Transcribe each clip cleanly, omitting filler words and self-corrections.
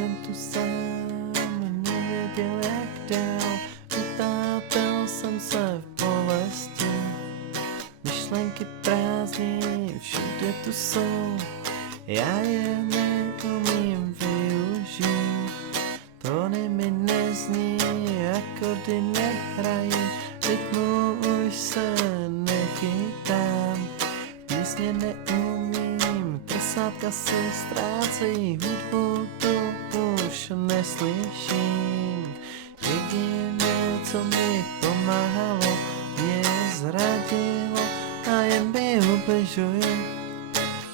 Jsem tu sám, nevěděl jak dál, utápěl jsem se v bolesti. Myšlenky prázdný, všude tu jsou, já je neumím využít. Tóny mi nezní, akordy nehrají, rytmu už se nechytám. Písně neumím, prsátka se ztrácejí, hudbu tu už neslyším. Jediné, co mi pomáhalo, mě zradilo a jen mi ubližuje.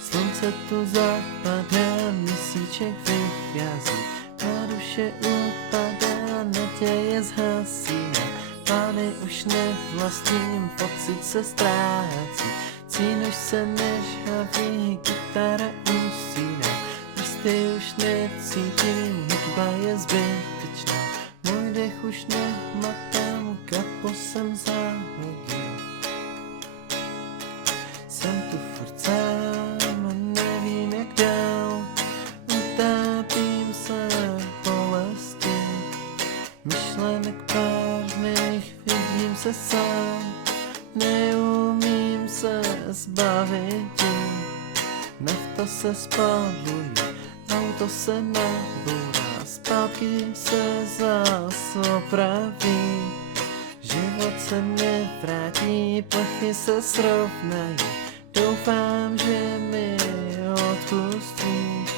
Slunce tu zapadá, měsíček vychází, má duše upadá, naděje zhasíná. Plány už nevlastním, pocit se ztrácí, cín už se nežhaví, kytara usíná. Prsty už necítím, hudba je zbytečná, můj dech už nehmatám, kapu jsem zahodil. Jsem tu furt sám a nevím jak dál, utápím se v bolesti. Myšlenek párných, vidím se sám, neumím se zbavit tím. Nafta se spaluje, auto se nabourá, zpátky se zas opraví. Život se nevrátí, plechy se srovnají, doufám, že mi odpustíš.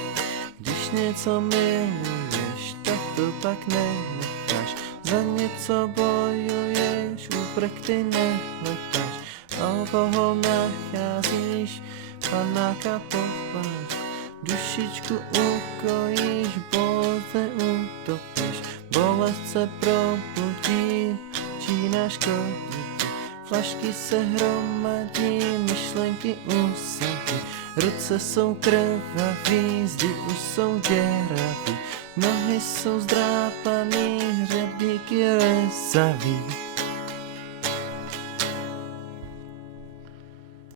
Když něco miluješ, tak to pak nenecháš, za něco bojuješ, úprk ty nehledáš. Alkohol nacházíš, panáka popáš, dušičku ukojíš, bolest neutopíš, bolest se probudí, čínáš škodit. Flašky se hromadí, myšlenky usadí, ruce jsou krvaví, zdi už jsou děraví, nohy jsou zdrápaný, hřebíky rezaví.